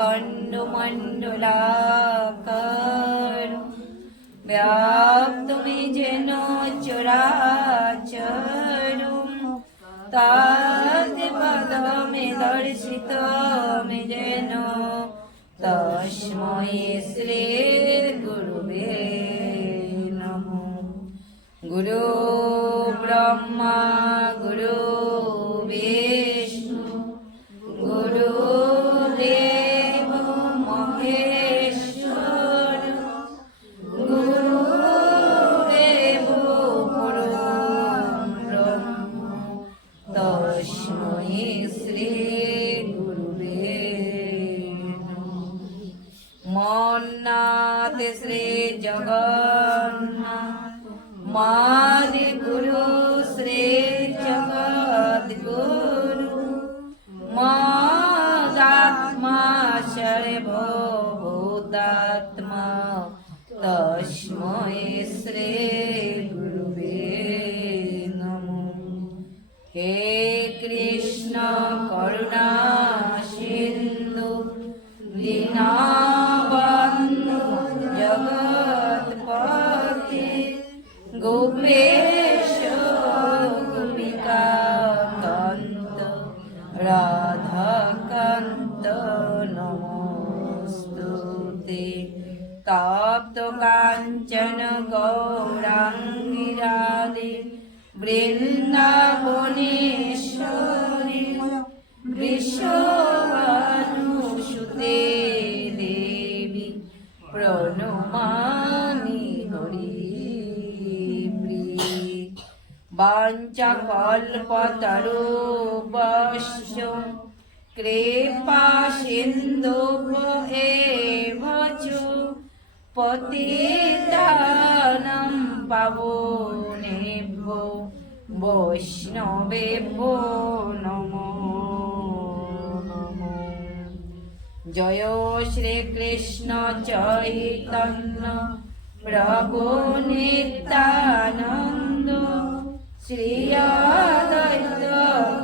কণ্ডমণ্ডলাকার ব্যাপ্তমেজেন চরাচরম তৎপদমে দর্শিতমেজেন তস্मै শ্রী গুরুবে নমঃ। গুরু ব্রহ্মা গুরু বিষ্ণু গুরুদেব মহেশ্বর গুরুদেব পরম ব্রহ্ম তস্मै শ্রী গুরুবে নমঃ। মন্নাথ শ্রী জগন্নাথ মাদি গুরু শ্রী জগদ্গুরু মদাত্মা সর্বভূতাত্মা তস্मै শ্রী গুরুবে নমঃ। হে কৃষ্ণ করুণা সিন্ধু দীনবন্ধু জগৎপতে গোপেশ গোপিকা কান্ত রাধাকান্ত নমস্তুতে। তপ্ত কাঞ্চন গৌরাঙ্গী রাধে বৃন্দাবনেশ্বরী বৃষভানুসুতে দেবী প্রণমামি হরিপ্রিয়ে। বাঞ্ছাকল্পতরুভ্যশ্চ কৃপা সিন্ধুভ্যেব চ পতিতানাং পাবনেভ্যো বৈষ্ণবেভ্যো নমো নমঃ। জয় শ্রীকৃষ্ণ চৈতন্য প্রভু নিত্যানন্দ শ্রী অদ্বৈত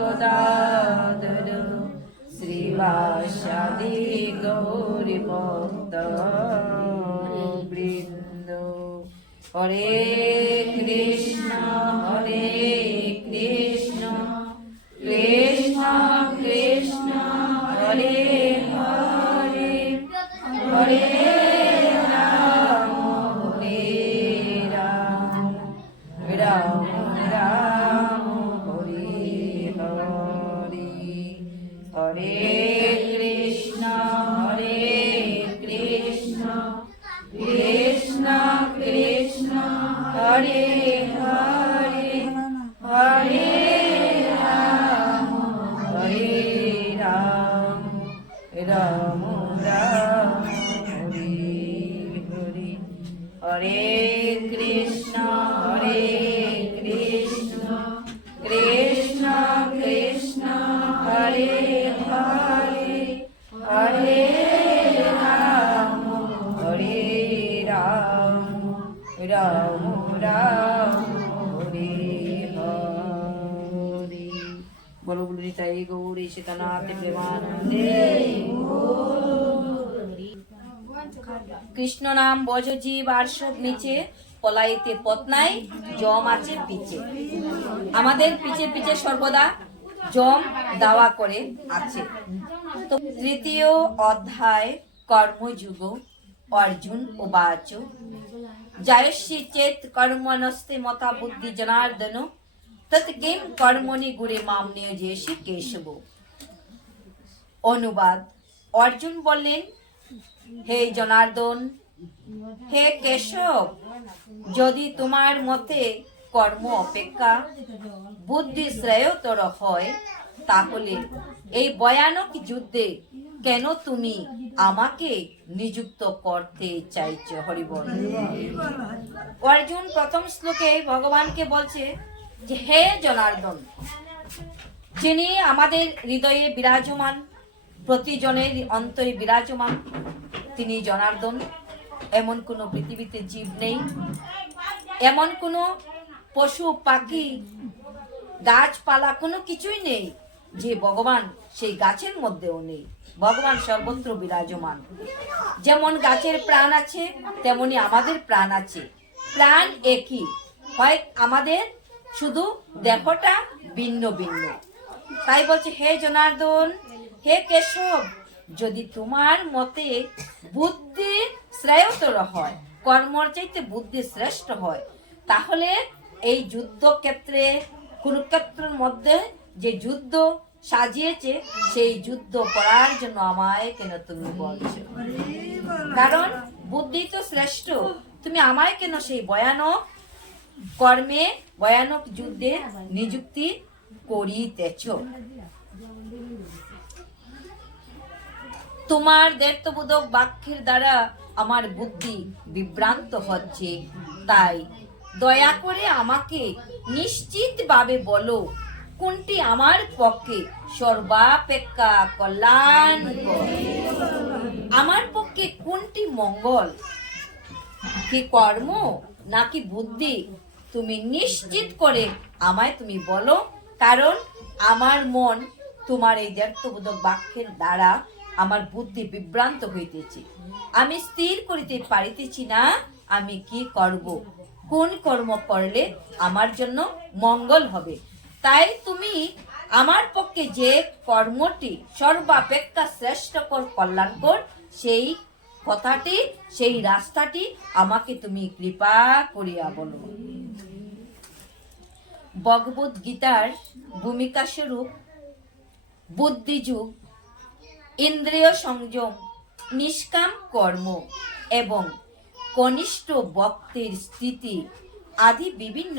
গদাধর শ্রীবাসাদি গৌরী ভক্ত বৃন্দ। হরে কৃষ্ণ কৃষ্ণ কৃষ্ণ হরে হরে হরে রাম রাম রাম হরে হরে। হরে কৃষ্ণ কৃষ্ণ কৃষ্ণ হরে হরে হরে রাম রাম রাম হরে হরে। হরে কৃষ্ণ কৃষ্ণ কৃষ্ণ হরে হরে হরে রাম রাম রাম হরে হরে। বলো নিতাই গৌরী সীতানাথ প্রেমানন্দে। কৃষ্ণ নাম বজ জীব আর সব নিচে পলাইতে পথ নাই জম আছে পিছে। আমাদের পিছে পিছে সর্বদা জম দাওয়া করে আছে। তো তৃতীয় অধ্যায় কর্মযুগ। অর্জুন উবাচ জয়সি চেত কর্মণস্তে মতা বুদ্ধি জনার্দন তৎ কিং কর্মণি গুরে মাম নিয়োজেসি কেশব। অনুবাদ। অর্জুন বললেন, হে জনার্দন, হে কেশব, যদি তোমার মতে কর্ম অপেক্ষা বুদ্ধি শ্রেয়তর হয় তাহলে এই ভয়ানক যুদ্ধে কেন তুমি আমাকে নিযুক্ত করতে চাইছ? হরিবল। অর্জুন প্রথম শ্লোকে ভগবানকে বলছে যে হে জনার্দন, যিনি আমাদের হৃদয়ে বিরাজমান, প্রতিজনের অন্তরে বিরাজমান, তিনি জনার্দন। এমন কোনো পৃথিবীতে জীব নেই, এমন কোনো পশু পাখি গাছপালা কোনো কিছুই নেই যে ভগবান সেই গাছের মধ্যেও নেই। ভগবান সর্বত্র বিরাজমান। যেমন গাছের প্রাণ আছে, তেমনি আমাদের প্রাণ আছে। প্রাণ একই, হয় আমাদের শুধু দেহটা ভিন্ন ভিন্ন। তাই বলছে, হে জনার্দন, হে কেশব, যদি তোমার মতে বুদ্ধি শ্রেয়তর হয়, কর্মর চাইতে বুদ্ধি শ্রেষ্ঠ হয়, তাহলে এই যুদ্ধক্ষেত্রে, কুরুক্ষেত্রের মধ্যে যে যুদ্ধ সাজিয়েছে, সেই যুদ্ধ করার জন্য আমায় কেন তুমি বলছো? কারণ বুদ্ধি তো শ্রেষ্ঠ, তুমি আমায় কেন সেই ভয়ানক কর্মে, ভয়ানক যুদ্ধে নিযুক্তি করিতেছ? তোমার দ্বৈতবোধক বাক্যের দ্বারা আমার বুদ্ধি বিভ্রান্ত হচ্ছে। তাই দয়া করে আমাকে নিশ্চিতভাবে বলো, কোনটি আমার পক্ষে সর্বাপেক্ষা কল্যাণকর? আমার পক্ষে কোনটি মঙ্গল, কি কর্ম নাকি বুদ্ধি? তুমি নিশ্চিত করে আমায় তুমি বলো, কারণ আমার মন তোমার এই দ্বৈতবোধক বাক্যের দ্বারা আমার বুদ্ধি বিভ্রান্ত হইতেছে। আমি স্থির করিতে পারিতেছি না আমি কি করব, কোন কর্ম করলে আমার জন্য মঙ্গল হবে। তাই তুমি আমার পক্ষে যে কর্মটি সর্বাপেক্ষা শ্রেষ্ঠকর, কল্যাণকর, সেই কথাটি, সেই রাস্তাটি আমাকে তুমি কৃপা করিয়া বলো। ভগবদ গীতার ভূমিকা স্বরূপ বুদ্ধিযোগ, ইন্দ্রিয় সংযম, নিষ্কাম কর্ম এবং কনিষ্ঠ ভক্তির স্থিতি আদি বিভিন্ন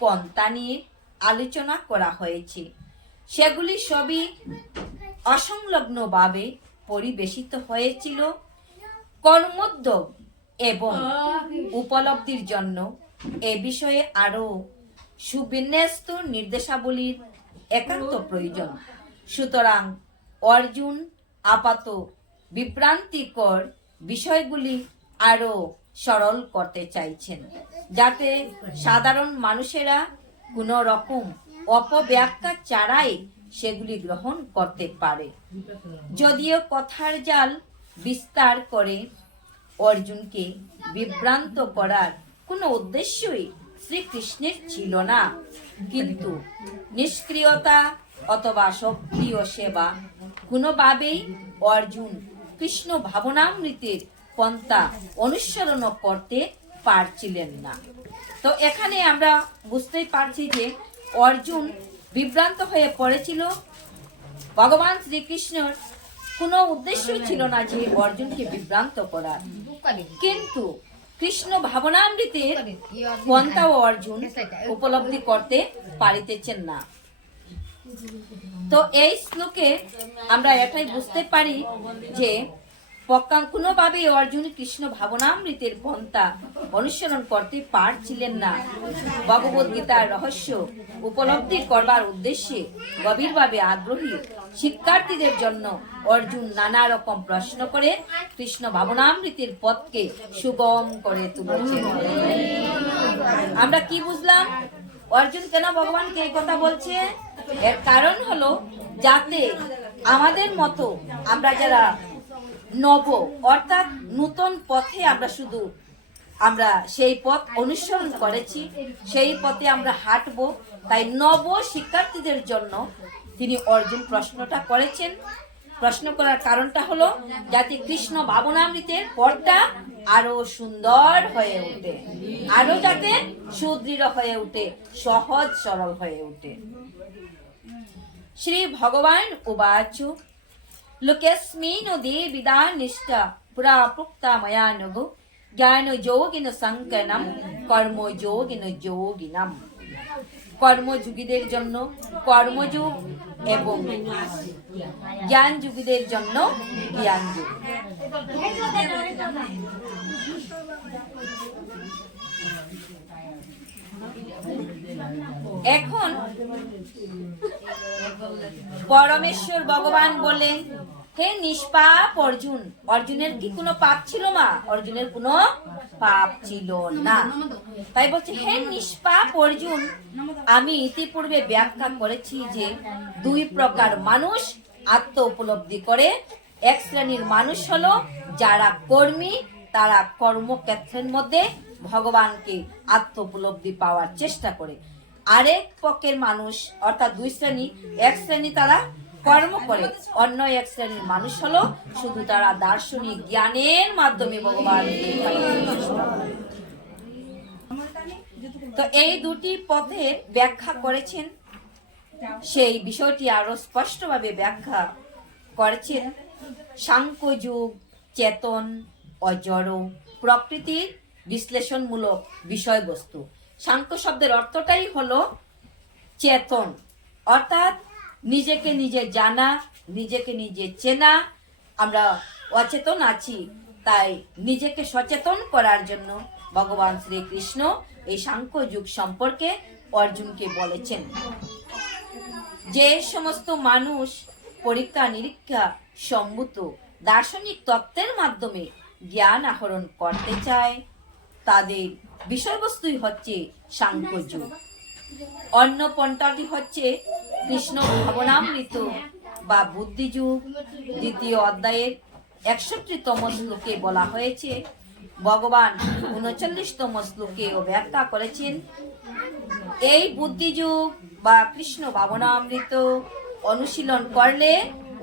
পন্থা নিয়ে আলোচনা করা হয়েছে। সেগুলি সবই অসংলগ্নভাবে পরিবেশিত হয়েছিল। কর্মোদ্যোগ এবং উপলব্ধির জন্য এ বিষয়ে আরো সুবিন্যস্ত নির্দেশাবলীর একান্ত প্রয়োজন। সুতরাং অর্জুন আপাত বিভ্রান্তিকর বিষয়গুলি আরো সরল করতে চাইছেন, যাতে সাধারণ মানুষেরা কোনো রকম অপব্যাখ্যা ছাড়াই সেগুলি গ্রহণ করতে পারে। যদিও কথার জাল বিস্তার করে অর্জুনকে বিভ্রান্ত করার কোনো উদ্দেশ্যই শ্রীকৃষ্ণের ছিল না, কিন্তু নিষ্ক্রিয়তা অথবা সক্রিয় সেবা কোনোভাবেই অর্জুন কৃষ্ণ ভাবনামৃতের পন্থা অনুসরণ করতে পারছিলেন না। তো এখানে আমরা বুঝতেই পারছি যে অর্জুন বিভ্রান্ত হয়ে পড়েছিল। ভগবান শ্রীকৃষ্ণর কোনো উদ্দেশ্যই ছিল না যে অর্জুনকে বিভ্রান্ত করা, কিন্তু কৃষ্ণ ভাবনামৃতের পন্থাও অর্জুন উপলব্ধি করতে পারিতেছেন না। তো এই শ্লোকে আমরা এটাই বুঝতে পারি যে কোনোভাবেই অর্জুন কৃষ্ণ ভাবনামৃতের পন্থা অনুসরণ করতে পারছিলেন না। ভগবদ গীতার রহস্য উপলব্ধি করবার উদ্দেশ্যে গভীরভাবে আগ্রহী শিক্ষার্থীদের জন্য অর্জুন নানা রকম প্রশ্ন করে কৃষ্ণ ভাবনামৃতের পথকে সুগম করে তুলেছেন। আমরা কি বুঝলাম? অর্জুন কেন ভগবানকে এই কথা বলছে? এর কারণ হলো যাতে আমাদের মতো আমরা যারা নব, অর্থাৎ নূতন পথে আমরা সেই পথ অনুসরণ করেছি, সেই পথে আমরা হাঁটবো। তাই নব শিক্ষার্থীদের জন্য তিনি অর্জুন প্রশ্নটা করেছেন। প্রশ্ন করার কারণটা হলো যাতে কৃষ্ণ ভাবনামৃতের পথটা আরো সুন্দর হয়ে ওঠে, আরো যাতে সুদৃঢ় হয়ে ওঠে, সহজ সরল হয়ে ওঠে। শ্রী ভগবান উবাচ লোকেস্মিন দেবিদা নিষ্ঠা পুরা প্রুক্তা ময়া নগো জ্ঞান যোগিন সংকনম কর্মযোগিন যোগিনাম। কর্মযোগীদের জন্য কর্মযোগ এবং জ্ঞান যোগীদের জন্য জ্ঞান যোগ। এখন পরমেশ্বর ভগবান বলেন, হে নিষ্পাপ অর্জুন। অর্জুনের কি কোনো পাপ ছিল মা? অর্জুনের কোনো পাপ ছিল না। তাই বলছে, হে নিষ্পাপ অর্জুন, আমি ইতিপূর্বে ব্যাখ্যা করেছি যে দুই প্রকার মানুষ আত্ম উপলব্ধি করে। এক শ্রেণীর মানুষ হলো যারা কর্মী, তারা কর্মক্ষেত্রের মধ্যে ভগবানকে আত্ম উপলব্ধি পাওয়ার চেষ্টা করে। আরেক পক্ষের মানুষ অর্থাৎ দুই শ্রেণী, এক শ্রেণী তারা কর্ম করে, অন্য এক শ্রেণীর মানুষ হলো শুধু তারা দার্শনিক জ্ঞানের মাধ্যমে ভগবানকে তো এই দুটি পথে ব্যাখ্যা করেছেন। সেই বিষয়টি আরো স্পষ্টভাবে ব্যাখ্যা করেছেন সাংখ্য যুগ চেতন অজড় প্রকৃতির বিশ্লেষণমূলক বিষয়বস্তু। সাংখ্য শব্দের অর্থটাই হলো চেতন, অর্থাৎ নিজেকে নিজে জানা, নিজেকে নিজে চেনা। আমরা অচেতন আছি, তাই নিজেকে সচেতন করার জন্য ভগবান শ্রীকৃষ্ণ এই সাংখ্য যুগ সম্পর্কে অর্জুনকে বলেছেন। যে সমস্ত মানুষ পরীক্ষা নিরীক্ষা সম্মত দার্শনিক তত্ত্বের মাধ্যমে জ্ঞান আহরণ করতে চায়, তাদের বিষয়বস্তুই হচ্ছে সাংখ্য যুগ। অন্য পন্থাটি হচ্ছে কৃষ্ণ ভাবনামৃত বা বুদ্ধিযুগ। দ্বিতীয় অধ্যায়ের 61তম শ্লোকে বলা হয়েছে, ভগবান 39তম শ্লোকেও ব্যাখ্যা করেছেন, এই বুদ্ধিযুগ বা কৃষ্ণ ভাবনামৃত অনুশীলন করলে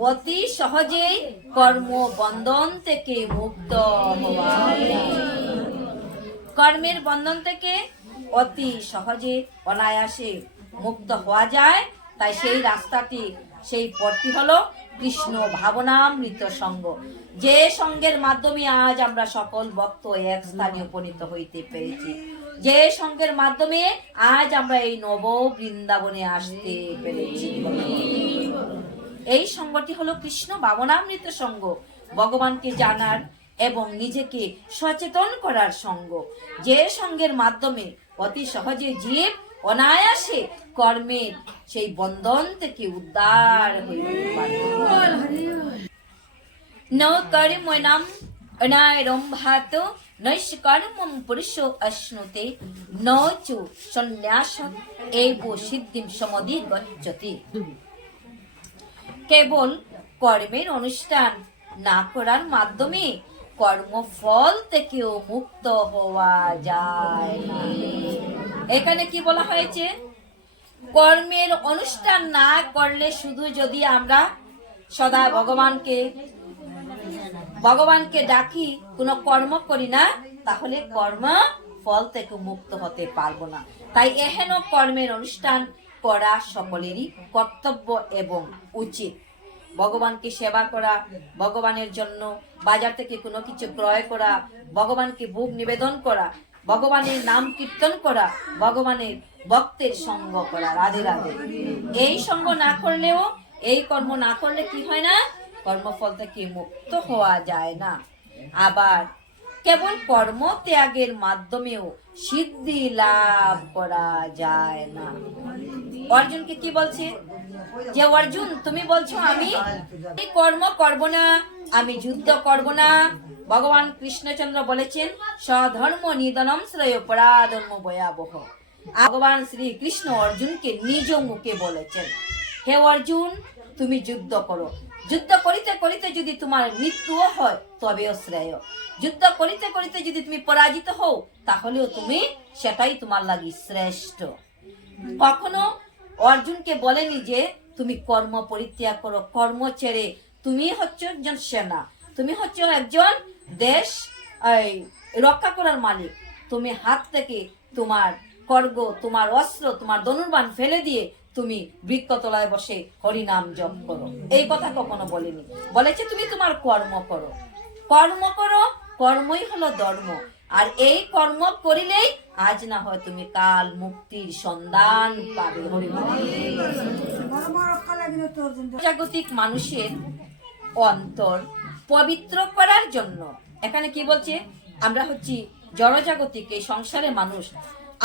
অতি সহজেই কর্ম বন্ধন থেকে মুক্ত হওয়া যায়। কর্মের বন্ধন থেকে অতি সহজে অনায়াসে মুক্ত হওয়া যায়। তাই সেই রাস্তাটি, সেই পথটি হলো কৃষ্ণ ভাবনামৃত সঙ্গ, যে সঙ্গের মাধ্যমে আজ আমরা সকল ভক্ত এক স্থানে উপনীত হইতে পেরেছি, যে সঙ্গের মাধ্যমে আজ আমরা এই নব বৃন্দাবনে আসতে পেরেছি। এই সঙ্গটি হলো কৃষ্ণ ভাবনামৃত সঙ্গ, ভগবানকে জানার এবং নিজেকে সচেতন করার সঙ্গ, যে সঙ্গের মাধ্যমে অতি সহজে জীব অনায়াসে কর্মের সেই বন্ধন থেকে উদ্ধার হইতে পারে। ন কর্মণাম অনারম্ভাত নৈষ্কর্মং পুরুষো অশ্নুতে ন চু সন্ন্যাসৎ এব সিদ্ধিম সমধিগচ্ছতি। কেবল কর্মের অনুষ্ঠান না করার মাধ্যমে কর্মফল থেকেও মুক্ত হওয়া যায়। এখানে কি বলা হয়েছে? কর্মের অনুষ্ঠান না করলে, শুধু যদি আমরা সদা ভগবানকে ডাকি, কোনো কর্ম করি না, তাহলে কর্ম ফল থেকে মুক্ত হতে পারবো না। তাই এহেন কর্মের অনুষ্ঠান করা সকলেরই কর্তব্য এবং উচিত। ভগবানকে সেবা করা, ভগবানের জন্য বাজার থেকে কোনো কিছু ক্রয় করা, ভগবানকে ভোগ নিবেদন করা, ভগবানের নাম কীর্তন করা, ভগবানের ভক্তের সঙ্গ করা, রাধে রাধে। এই সঙ্গ না করলেও, এই কর্ম না করলে কি হয় না? কর্মফল থেকে মুক্ত হওয়া যায় না। আবার কেবল কর্ম ত্যাগের মাধ্যমেও সিদ্ধি লাভ করা যায় না। অর্জুনকে কি বলছে? যে অর্জুন, তুমি বলছো আমি কর্ম করব না, আমি যুদ্ধ করব না। ভগবান কৃষ্ণচন্দ্র বলেছেন, স্বধর্ম নিধনম শ্রেয় পরাধর্ম ভয়াবহ। ভগবান শ্রীকৃষ্ণ অর্জুনকে নিজ মুখে বলেছেন, হে অর্জুন, তুমি যুদ্ধ করো। যুদ্ধ করিতে করিতে যদি তোমার মৃত্যুও হয় তবেও শ্রেয়। যুদ্ধ করিতে করিতে যদি তুমি পরাজিত হও, তাহলেও তুমি সেটাই তোমার লাগি শ্রেষ্ঠ। কখনো অর্জুনকে বলেনি যে তুমি কর্ম পরিত্যাগ করো, কর্ম ছেড়ে তুমি হচ্ছে একজন সেনা, তুমি হচ্ছে একজন দেশ রক্ষা করার মালিক। তুমি হাত থেকে তোমার খড়গ, তোমার অস্ত্র, তোমার ধনুর্বাণ ফেলে দিয়ে তুমি বৃক্ষতলায় বসে হরিনাম জপ করো, এই কথা কখনো বলেনি। বলেছে তুমি তোমার কর্ম করো, কর্ম করো, কর্মই হলো ধর্ম। আর এই কর্ম করিলেই আজ না হয় তুমি কাল মুক্তির সন্ধান পাবে। জাগতিক মানুষের অন্তর পবিত্র করার জন্য, এখানে কি বলছে? আমরা হচ্ছি জড়জাগতিক এই সংসারের মানুষ,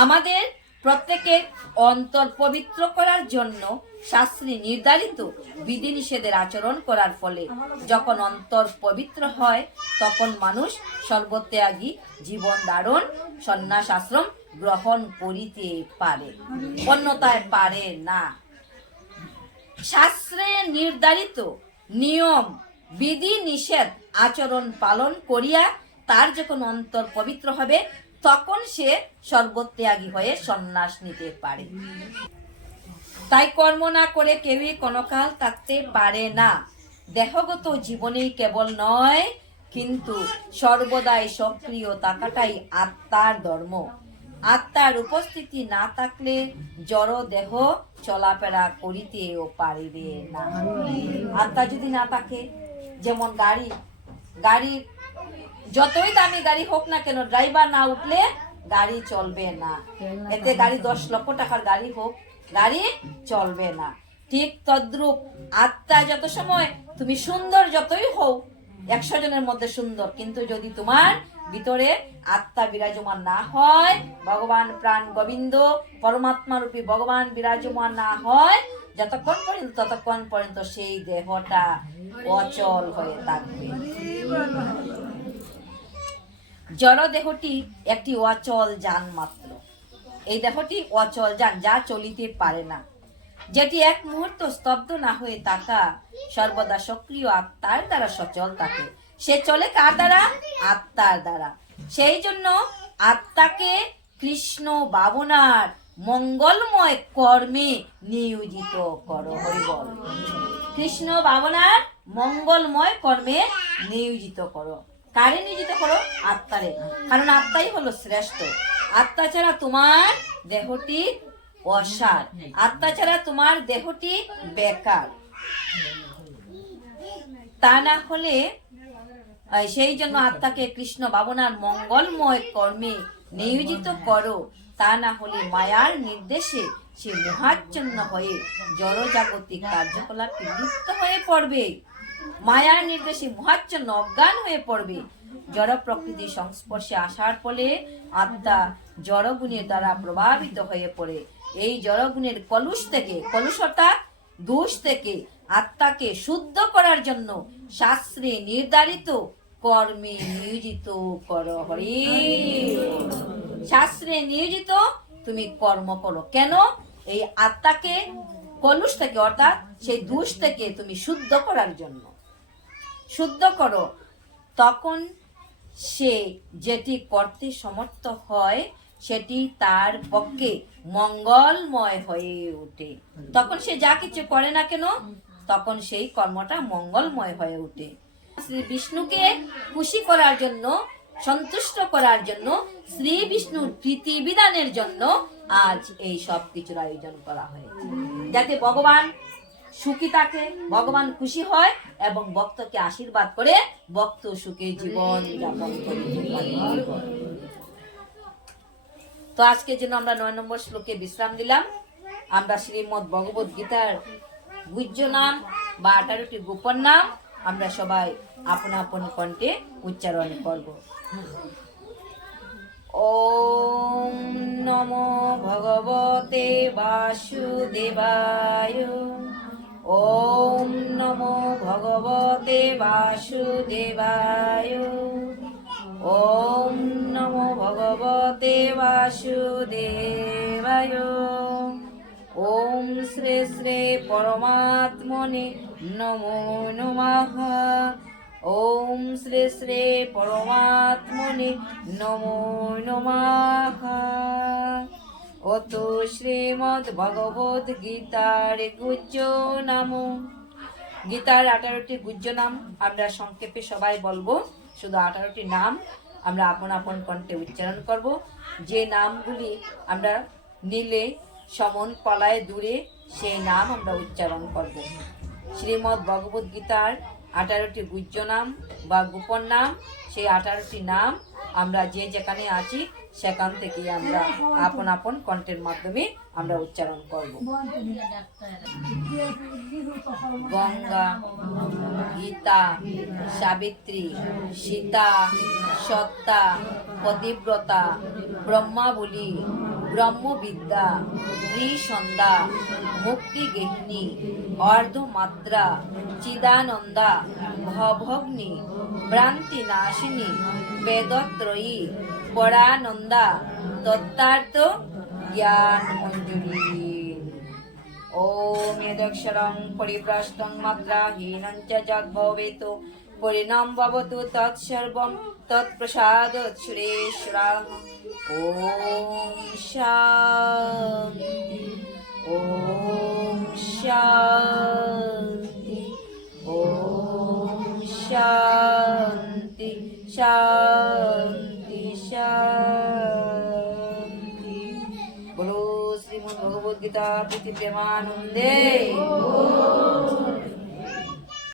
আমাদের প্রত্যেকের অন্তর পবিত্র করার জন্য শাস্ত্রে নির্ধারিত বিধিনিষেধের আচরণ করার ফলে যখন অন্তর পবিত্র হয়, তখন মানুষ সর্বত্যাগী জীবন ধারণ, সন্ন্যাস আশ্রম গ্রহণ করিতে পারে, অন্যথায় পারে না। শাস্ত্রে নির্ধারিত নিয়ম বিধি নিষেধ আচরণ পালন করিয়া তার যখন অন্তর পবিত্র হবে তখন সে সর্বত্যাগী হয়ে সন্ন্যাস নিতে পারে। তাই কর্ম না করে কেউই কোনকাল থাকতে পারে না। দেহগত জীবনেই কেবল নয়, কিন্তু সর্বদাই সক্রিয় থাকাটাই আত্মার ধর্ম। আত্মার উপস্থিতি না থাকলে জড় দেহ চলাফেরা করিতেও পারিবে না। আত্মা যদি না থাকে, যেমন গাড়ির যতই দামি গাড়ি হোক না কেন, ড্রাইভার না উঠলে গাড়ি চলবে না। এতে গাড়ি 10 লক্ষ টাকার গাড়ি হোক, গাড়ি চলবে না। ঠিক তদ্রূপ আত্মা যত সময় তুমি সুন্দর যতই হও, 100 জনের মধ্যে সুন্দর, কিন্তু যদি তোমার ভিতরে আত্মা বিরাজমান না হয়, ভগবান প্রাণ গোবিন্দ পরমাত্মা রূপী ভগবান বিরাজমান না হয়, ততক্ষণ পর্যন্ত সেই দেহটা অচল হয়ে থাকবে। জড় দেহটি একটি অচল যান মাত্র। এই দেহটি অচল যান, যা চলিতে পারে না, যেটি এক মুহূর্ত স্তব্ধ না হয়ে থাকা সর্বদা সক্রিয় আত্মার দ্বারা সচল থাকে। সে চলে কার দ্বারা? আত্মার দ্বারা। সেই জন্য আত্মাকে কৃষ্ণ ভাবনার মঙ্গলময় কর্মে নিয়োজিত করো। হরি বল। কৃষ্ণ ভাবনার মঙ্গলময় কর্মে নিয়োজিত করো। কারে নিয়োজিত করো? আত্মারে। কারণ আত্মাই হলো শ্রেষ্ঠ। আত্মা ছাড়া তোমার দেহটি অসার, আত্মা ছাড়া তোমার দেহটি বেকার। তা না হলে, সেই জন্য আত্মাকে কৃষ্ণ ভাবনার মঙ্গলময় কর্মে নিয়োজিত করো। তা না হলে মায়ার নির্দেশে সে মোহাচ্ছন্ন হয়ে জড়জাগতিক কার্যকলাপে লিপ্ত হয়ে পড়বে। মায়ার নির্দেশে মোহাচ্ছন্ন অজ্ঞান হয়ে পড়বে। জড় প্রকৃতির সংস্পর্শে আসার ফলে আত্মা জড়গুণের দ্বারা প্রভাবিত হয়ে পড়ে। এই জড়গুণের কলুষতা দোষ থেকে আত্মাকে শুদ্ধ করার জন্য শাস্ত্রে নির্ধারিত কর্মে নিয়োজিত করো। হরি। শাস্ত্রে নিয়োজিত তুমি কর্ম করো। কেন? এই আত্মাকে কলুষ থেকে, অর্থাৎ সেই দোষ থেকে তুমি শুদ্ধ করার জন্য। শুদ্ধ করো, তখন সে যেটি করতে সমর্থ হয় সেটি তার পক্ষে মঙ্গলময় হয়ে ওঠে। তখন সে যা কিছু করে না কেন, তখন সেই কর্মটা মঙ্গলময় হয়ে ওঠে। শ্রী বিষ্ণুকে খুশি করার জন্য, সন্তুষ্ট করার জন্য, শ্রী বিষ্ণুর প্রীতি বিধানের জন্য আজ এই সব কিছুর আয়োজন করা হয়েছে, যাতে ভগবান সুখী থাকে, ভগবান খুশি হয় এবং ভক্তকে আশীর্বাদ করে ভক্ত সুখে জীবন যাপন করতে পারে। তো আজকের জন্য আমরা 9 নম্বর শ্লোকে বিশ্রাম দিলাম। আমরা শ্রীমদ্ ভগবত গীতার গুহ্য নাম বা 18টি গোপন নাম আমরা সবাই আপন আপন কণ্ঠে উচ্চারণ করব। ওম নমো ভগবতে বাসুদেবায়। ওম নমো ভগবতে বাসুদেবায়। ওম নমো ভগবতে বাসুদেবায়। ওম শ্রী শ্রী পরমাত্মনে নমো নমঃ। ওম শ্রী শ্রী পরমাত্মনে নমো নমঃ। অত শ্রীমদ্ ভগবদ গীতার গুহ্য নাম। গীতার 18টি গুহ্য নাম আমরা সংক্ষেপে সবাই বলবো। শুধু 18টি নাম আমরা আপন আপন কণ্ঠে উচ্চারণ করব। যে নামগুলি আমরা নিলে সমন পলায় দূরে, সেই নাম আমরা উচ্চারণ করব। শ্রীমদ্ ভগবদ গীতার 18টি গুহ্য নাম বা গোপন নাম, সেই 18টি নাম আমরা যে যেখানে আছি সেখান থেকে আমরা আপন আপন কণ্ঠের মাধ্যমে আমরা উচ্চারণ করব। গঙ্গা, গীতা, সাবিত্রী, সীতা, সত্তা, পতিব্রতা, ব্রহ্মাবলী, ব্রহ্মবিদ্যা, ত্রিসন্ধ্যা, মুক্তিগেহিনী, অর্ধমাত্রা, চিদানন্দা, ভবগ্নি, ভ্রান্তিনাশিনী, বেদত্রয়ী, পরানন্দা, তত্ত্বার্থ জ্ঞান মঞ্জুরি। ओम यदक्षरं परिभ्रष्टं मात्राहीनं च यद्भवेत् परिणाम भवतु तत्सर्वं तत्प्रसादात् सुरेश्वरः। ओम शांति ओम शांति ओम शांति शांति शांति। बोलो श्रीमद् भगवद गीता प्रीति प्रेमानंदे।